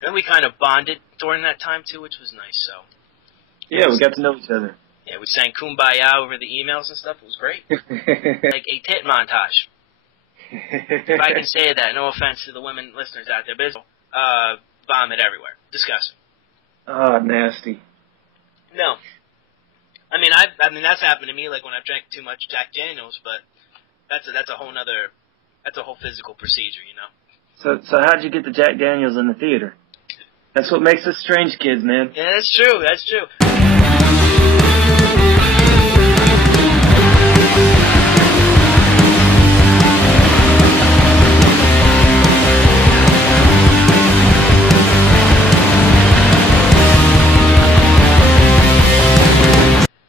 And we kind of bonded during that time, too, which was nice. So Yeah, we got to know each other. Yeah, we sang Kumbaya over the emails and stuff. It was great. Like a tit montage. If I can say that, no offense to the women listeners out there, but it's vomit everywhere. Disgusting. Oh, nasty. No. I mean that's happened to me, like when I've drank too much Jack Daniels, but that's a whole physical procedure, you know. So how'd you get the Jack Daniels in the theater? That's what makes us strange kids, man. Yeah, that's true. That's true.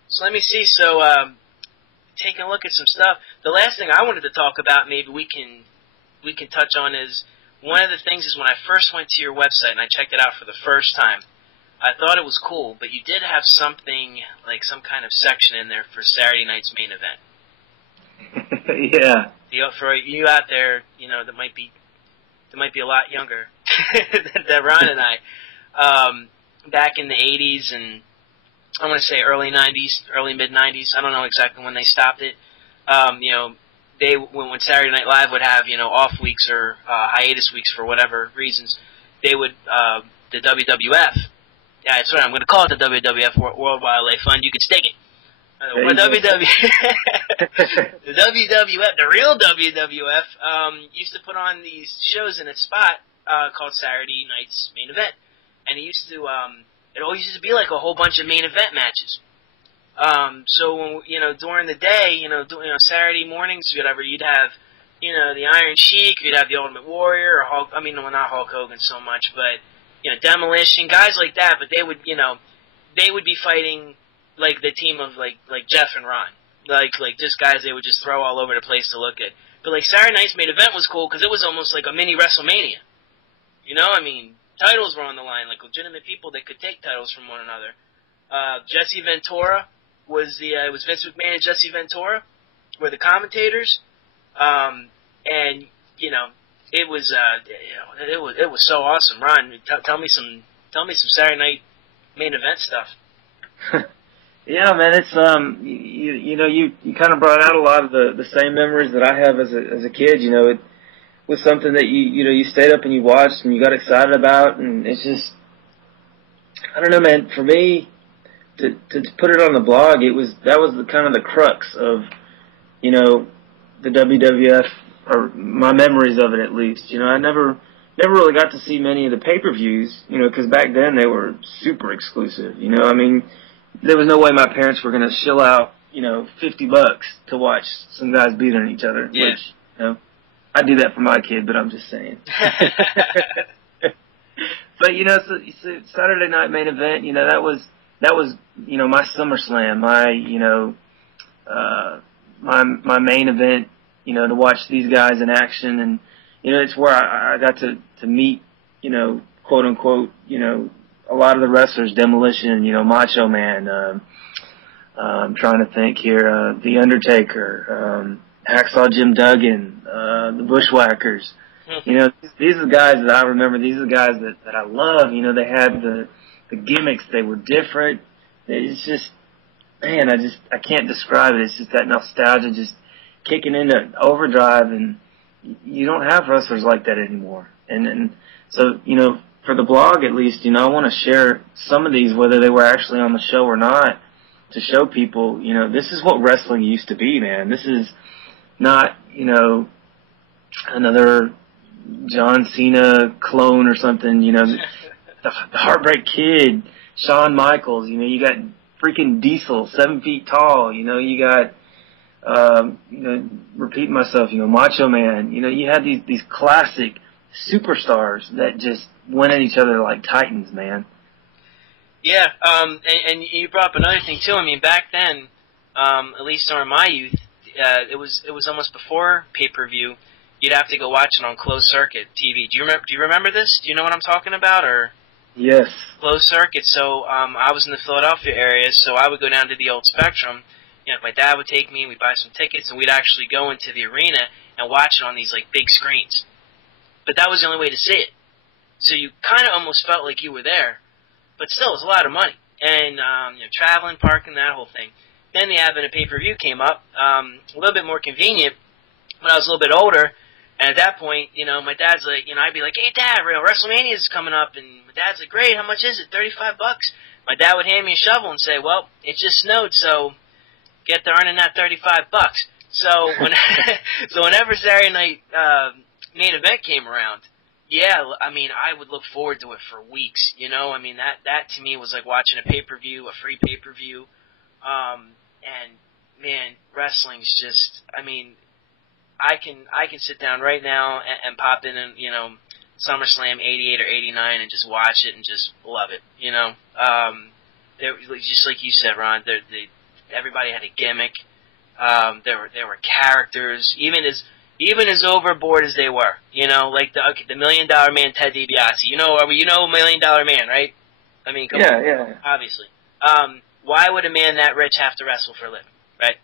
So let me see. So taking a look at some stuff. The last thing I wanted to talk about, maybe we can touch on, is one of the things is when I first went to your website and I checked it out for the first time, I thought it was cool, but you did have something, like some kind of section in there for Saturday night's main event. Yeah. For you out there, you know, that might be a lot younger than Ron and I, back in the 80s and I want to say early 90s, early mid-90s. I don't know exactly when they stopped it. You know, when Saturday Night Live would have, you know, off weeks or hiatus weeks for whatever reasons, they would, the WWF, yeah, that's right, I'm going to call it the WWF, World Wildlife Fund, you could stick it. The WWF, the real WWF, used to put on these shows in a spot called Saturday Night's Main Event. And it used to, it always used to be like a whole bunch of main event matches. So when, you know, during the day, you know, Saturday mornings, whatever, you'd have, you know, the Iron Sheik, you'd have the Ultimate Warrior, or Hulk, I mean, well, not Hulk Hogan so much, but, you know, Demolition, guys like that, but they would, you know, they would be fighting, like, the team of, like Jeff and Ron. Like just guys they would just throw all over the place to look at. But, like, Saturday Night's Main Event was cool because it was almost like a mini WrestleMania. You know, I mean, titles were on the line, like legitimate people that could take titles from one another. Jesse Ventura it was Vince McMahon and Jesse Ventura were the commentators. And, you know, it was so awesome. Ron, tell me some Saturday Night Main Event stuff. Yeah, man, it's you know, you kind of brought out a lot of the same memories that I have as a kid. You know, it was something that you stayed up and you watched and you got excited about, and it's just, I don't know, man. For me, to put it on the blog, that was kind of the crux of, you know, the WWF, or my memories of it at least. You know, I never really got to see many of the pay-per-views, you know, because back then they were super exclusive. You know, I mean, there was no way my parents were going to shill out, you know, $50 to watch some guys beat on each other. Yeah. Which, you know, I do that for my kid, but I'm just saying. But, you know, so Saturday Night Main Event, you know, that was, you know, my SummerSlam, my, you know, my main event, you know, to watch these guys in action. And, you know, it's where I got to meet, you know, quote unquote, you know, a lot of the wrestlers, Demolition, you know, Macho Man, I'm trying to think here, The Undertaker, Hacksaw Jim Duggan, the Bushwhackers. You know, these are the guys that I remember. These are the guys that I love. You know, they had the gimmicks. They were different. It's just, man, I can't describe it. It's just that nostalgia just kicking into overdrive, and you don't have wrestlers like that anymore. And so, you know, for the blog at least, you know, I want to share some of these, whether they were actually on the show or not, to show people, you know, this is what wrestling used to be, man. This is not, you know, another John Cena clone or something, you know. The Heartbreak Kid, Shawn Michaels, you know, you got freaking Diesel, 7 feet tall, you know, you got, you know, repeating myself, you know, Macho Man, you know, you had these classic superstars that just went at each other like titans, man. Yeah, and you brought up another thing too. I mean, back then, at least during my youth, it was almost before pay-per-view. You'd have to go watch it on closed circuit TV. Do you remember this? Do you know what I'm talking about? Or yes, closed circuit. So I was in the Philadelphia area, so I would go down to the old Spectrum. You know, my dad would take me, and we'd buy some tickets, and we'd actually go into the arena and watch it on these like big screens. But that was the only way to see it. So you kind of almost felt like you were there, but still, it was a lot of money. And, traveling, parking, that whole thing. Then the advent of pay-per-view came up, a little bit more convenient when I was a little bit older. And at that point, my dad's like, I'd be like, hey, Dad, WrestleMania is coming up. And my dad's like, great, how much is it? $35. My dad would hand me a shovel and say, well, it just snowed, so get to earning that $35. So whenever Saturday night main event came around, yeah, I mean, I would look forward to it for weeks, I mean, that to me was like watching a pay-per-view, a free pay-per-view. And, man, wrestling's just, I mean, I can sit down right now and pop in and, SummerSlam 88 or 89 and just watch it and just love it, just like you said, Ron, everybody had a gimmick. There were characters, even as overboard as they were, like the $1 Million Man Ted DiBiase. You know $1 Million Man, right? I mean, come on. Yeah. Obviously. Why would a man that rich have to wrestle for a living, right?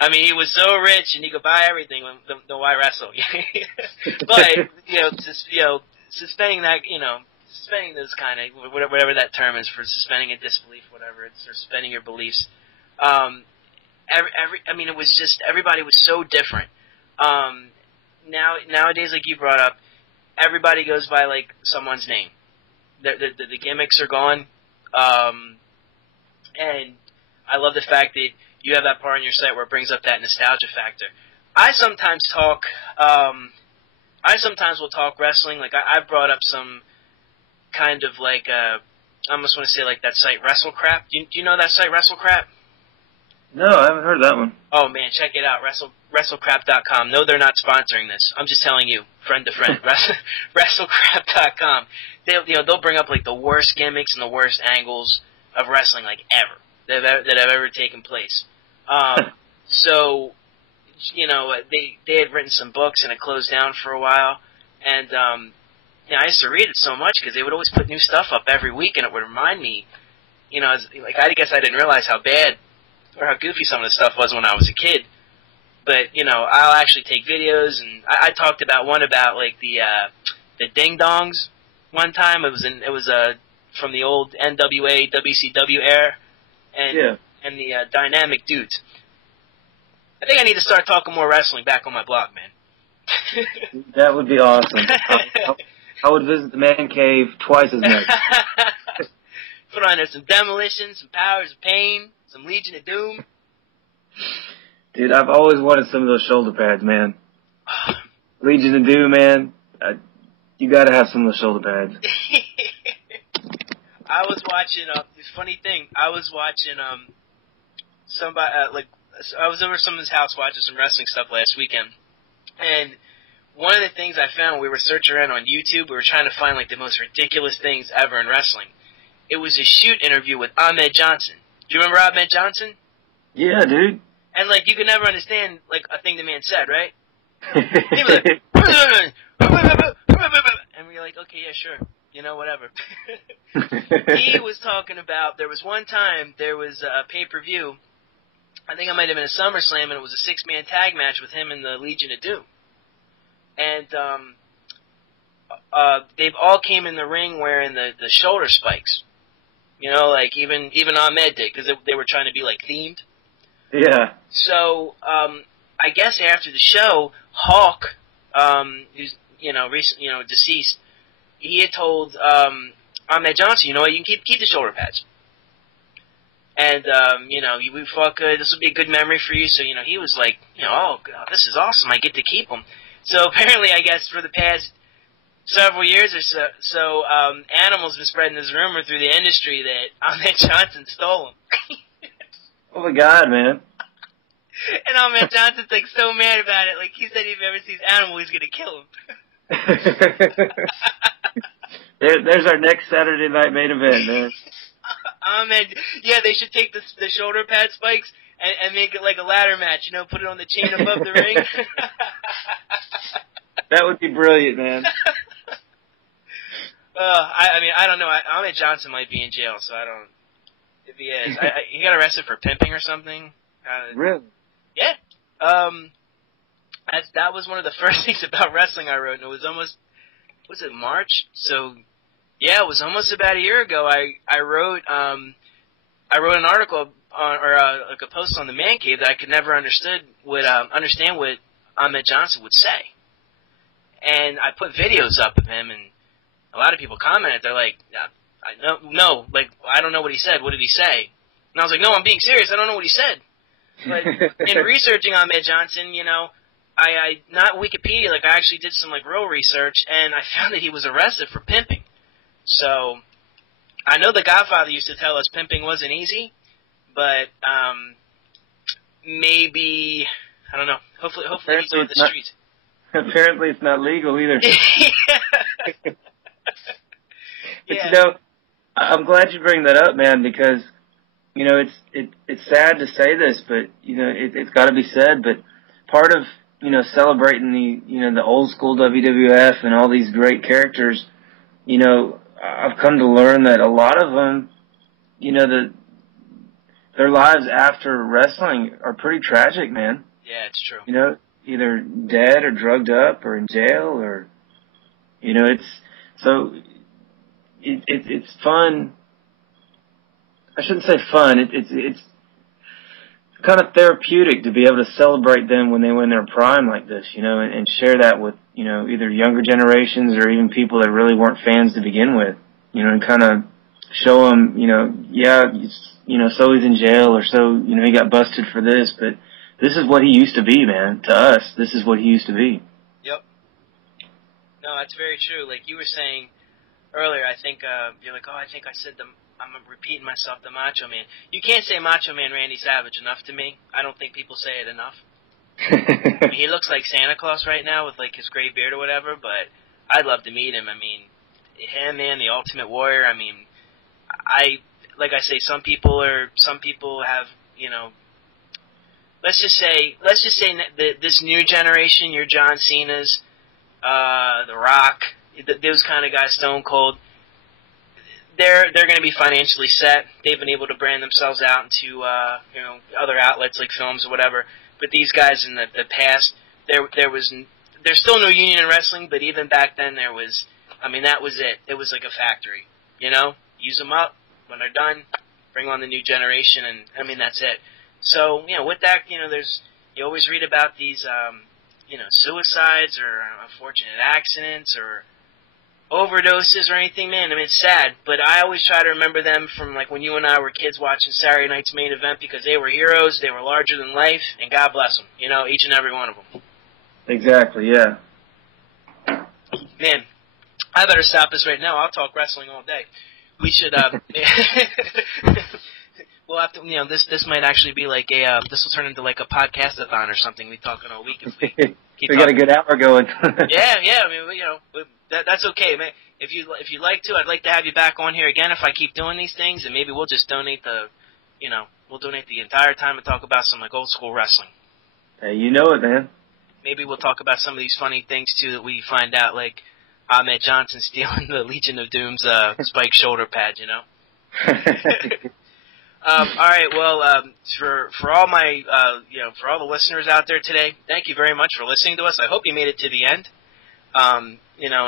I mean, he was so rich and he could buy everything. Then why wrestle? But suspending that, suspending this kind of whatever that term is for suspending a disbelief, whatever it's, or suspending your beliefs. I mean, it was just everybody was so different. Nowadays, like you brought up, everybody goes by like someone's name. The gimmicks are gone, and I love the fact that you have that part on your site where it brings up that nostalgia factor. I sometimes will talk wrestling. Like I've brought up some kind of like I almost want to say like that site WrestleCrap. Do you know that site WrestleCrap? No, I haven't heard of that one. Oh man, check it out, WrestleCrap.com. No, they're not sponsoring this. I'm just telling you, friend to friend. WrestleCrap.com. They'll bring up like the worst gimmicks and the worst angles of wrestling like ever that have ever taken place. So, they had written some books and it closed down for a while, and I used to read it so much because they would always put new stuff up every week, and it would remind me, I guess I didn't realize how bad or how goofy some of the stuff was when I was a kid. But I'll actually take videos, and I talked about one about like the ding dongs one time. It was from the old NWA WCW era, and the dynamic dudes. I think I need to start talking more wrestling back on my blog, man. That would be awesome. I would visit the man cave twice as much. Put on there some Demolition, some Powers of Pain, some Legion of Doom. Dude, I've always wanted some of those shoulder pads, man. Legion of Doom, man. You gotta have some of those shoulder pads. I was watching, this funny thing, I was watching, somebody, I was over at someone's house watching some wrestling stuff last weekend, and one of the things I found when we were searching around on YouTube, we were trying to find, like, the most ridiculous things ever in wrestling. It was a shoot interview with Ahmed Johnson. Do you remember Ahmed Johnson? Yeah, dude. And, like, you could never understand, like, a thing the man said, right? He was like, and we're like, okay, yeah, sure. Whatever. He was talking about, there was one time, there was a pay-per-view, I think it might have been a SummerSlam, and it was a 6-man tag match with him and the Legion of Doom. And they've all came in the ring wearing the shoulder spikes. Like even Ahmed did, because they were trying to be, like, themed. Yeah. So, I guess after the show, Hawk, who's, recently, deceased, he had told Ahmed Johnson, you know what, you can keep the shoulder pads. And, we thought this would be a good memory for you. So, he was like, oh, God, this is awesome. I get to keep them. So apparently, I guess, for the past several years or so, Animal's been spreading this rumor through the industry that Ahmed Johnson stole them. Oh, my God, man. And Ahmed Johnson's, like, so mad about it. Like, he said if he ever sees Animal, he's going to kill him. There's our next Saturday night main event, man. Ahmed, yeah, they should take the shoulder pad spikes and make it like a ladder match, put it on the chain above the ring. That would be brilliant, man. I don't know. Ahmed Johnson might be in jail, so I don't. If he is, he got arrested for pimping or something. Really? Yeah. That was one of the first things about wrestling I wrote, and it was almost, was it March? So, yeah, it was almost about a year ago. I wrote an article like a post on the Man Cave that I could never understand what Ahmed Johnson would say, and I put videos up of him, and a lot of people commented. They're like, no, like I don't know what he said. What did he say? And I was like, no, I'm being serious. I don't know what he said. But in researching Ahmed Johnson, I not Wikipedia, like I actually did some like real research, and I found that he was arrested for pimping. So I know the Godfather used to tell us pimping wasn't easy, but maybe I don't know. Hopefully he's on the streets. Apparently, it's not legal either. Yeah. But I'm glad you bring that up, man, because it's sad to say this, but it's got to be said. But part of celebrating the old school WWF and all these great characters, I've come to learn that a lot of them, their lives after wrestling are pretty tragic, man. Yeah, it's true. Either dead or drugged up or in jail, or it's fun. I shouldn't say fun. It's kind of therapeutic to be able to celebrate them when they were in their prime like this, and share that with either younger generations or even people that really weren't fans to begin with, and kind of show them, so he's in jail, or so he got busted for this, but this is what he used to be, man. To us, this is what he used to be. Yep. No, that's very true. Like you were saying earlier, I think you're like, I think I said I'm repeating myself, the Macho Man. You can't say Macho Man Randy Savage enough to me. I don't think people say it enough. I mean, he looks like Santa Claus right now with like his gray beard or whatever, but I'd love to meet him. I mean, him, man, the Ultimate Warrior. I mean, like I say, some people have, let's just say that this new generation, your John Cena's, The Rock, those kind of guys, Stone Cold, they're going to be financially set. They've been able to brand themselves out into other outlets like films or whatever. But these guys in the past, there's still no union in wrestling, but even back then there was. I mean, that was it. It was like a factory. Use them up. When they're done, bring on the new generation, and I mean that's it. So with that, you always read about these suicides or unfortunate accidents or overdoses or anything, man. I mean, it's sad, but I always try to remember them from like when you and I were kids watching Saturday Night's Main Event, because they were heroes, they were larger than life, and God bless them, each and every one of them. Exactly, yeah. Man, I better stop this right now. I'll talk wrestling all day. We should, we'll have to, this might actually be like this will turn into like a podcast-a-thon or something. We talking all week if we keep we got a good hour going. yeah, I mean, that's okay, man. If you like to, I'd like to have you back on here again if I keep doing these things, and maybe we'll just donate we'll donate the entire time and talk about some like old school wrestling. Hey, you know it, man. Maybe we'll talk about some of these funny things too that we find out, like Ahmed Johnson stealing the Legion of Doom's spike shoulder pad, all right, well, for all my, for all the listeners out there today, thank you very much for listening to us. I hope you made it to the end. And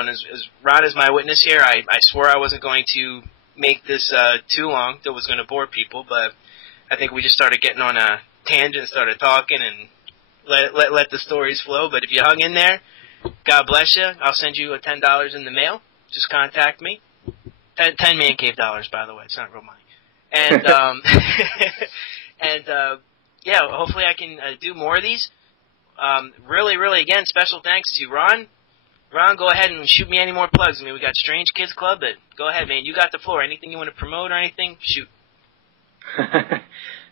as Ron is my witness here, I swore I wasn't going to make this too long, that was going to bore people, but I think we just started getting on a tangent, started talking, and let the stories flow. But if you hung in there, God bless you. I'll send you $10 in the mail. Just contact me. 10 Man Cave dollars, by the way. It's not real money. And yeah, hopefully I can do more of these. Really, again, special thanks to Ron. Ron, go ahead and shoot me any more plugs. I mean, we got Strange Kids Club, but go ahead, man. You got the floor. Anything you want to promote or anything, shoot.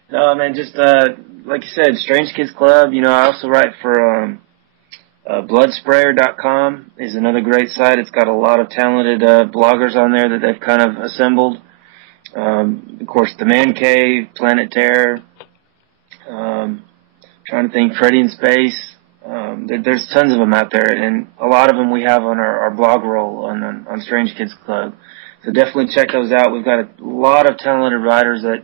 No, man, just like you said, Strange Kids Club. I also write for Bloodsprayer.com is another great site. It's got a lot of talented bloggers on there that they've kind of assembled. Of course, The Man Cave, Planet Terror, trying to think, Freddy in Space. There's tons of them out there, and a lot of them we have on our blog roll on Strange Kids Club. So definitely check those out. We've got a lot of talented writers that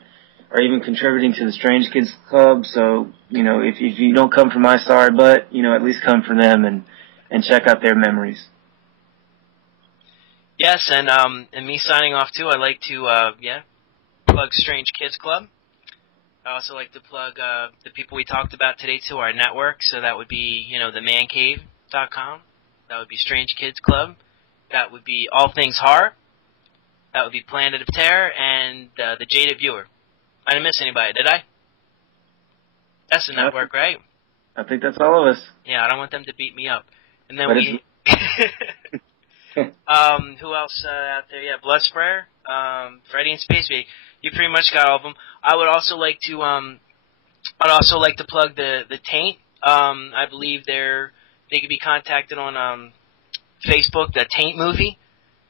are even contributing to the Strange Kids Club. So, you know, if you don't come for my sorry butt, you know, at least come for them and check out their memories. Yes, and me signing off too, I'd like to plug Strange Kids Club. I also like to plug the people we talked about today too, our network. So that would be, you know, themancave.com. That would be Strange Kids Club. That would be All Things Horror. That would be Planet of Terror and the Jaded Viewer. I didn't miss anybody, did I? That's the network, right? I think that's all of us. Yeah, I don't want them to beat me up. And then who else out there? Yeah, Blood Sprayer, Freddy and Space Baby. You pretty much got all of them. I would also like to plug the Taint. I believe they can be contacted on Facebook, the Taint Movie.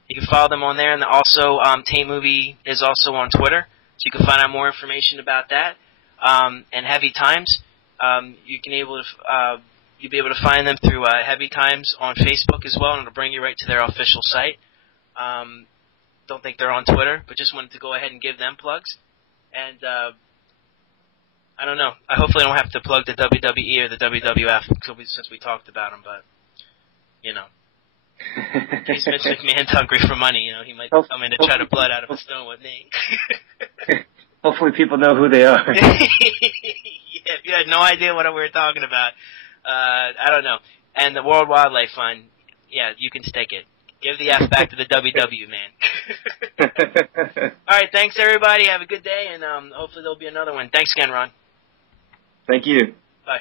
You can follow them on there, and also Taint Movie is also on Twitter, so you can find out more information about that. And Heavy Times, you'll be able to find them through Heavy Times on Facebook as well, and it'll bring you right to their official site. Don't think they're on Twitter, but just wanted to go ahead and give them plugs. And I don't know. I hopefully don't have to plug the WWE or the WWF since we talked about them, but you know, in case Vince McMahon's hungry for money, you know, he might come in and try to blood out of a stone with me. Hopefully, people know who they are. Yeah, if you had no idea what we were talking about, I don't know. And the World Wildlife Fund, yeah, you can stick it. Give the F back to the WW, man. All right, thanks, everybody. Have a good day, and hopefully there'll be another one. Thanks again, Ron. Thank you. Bye.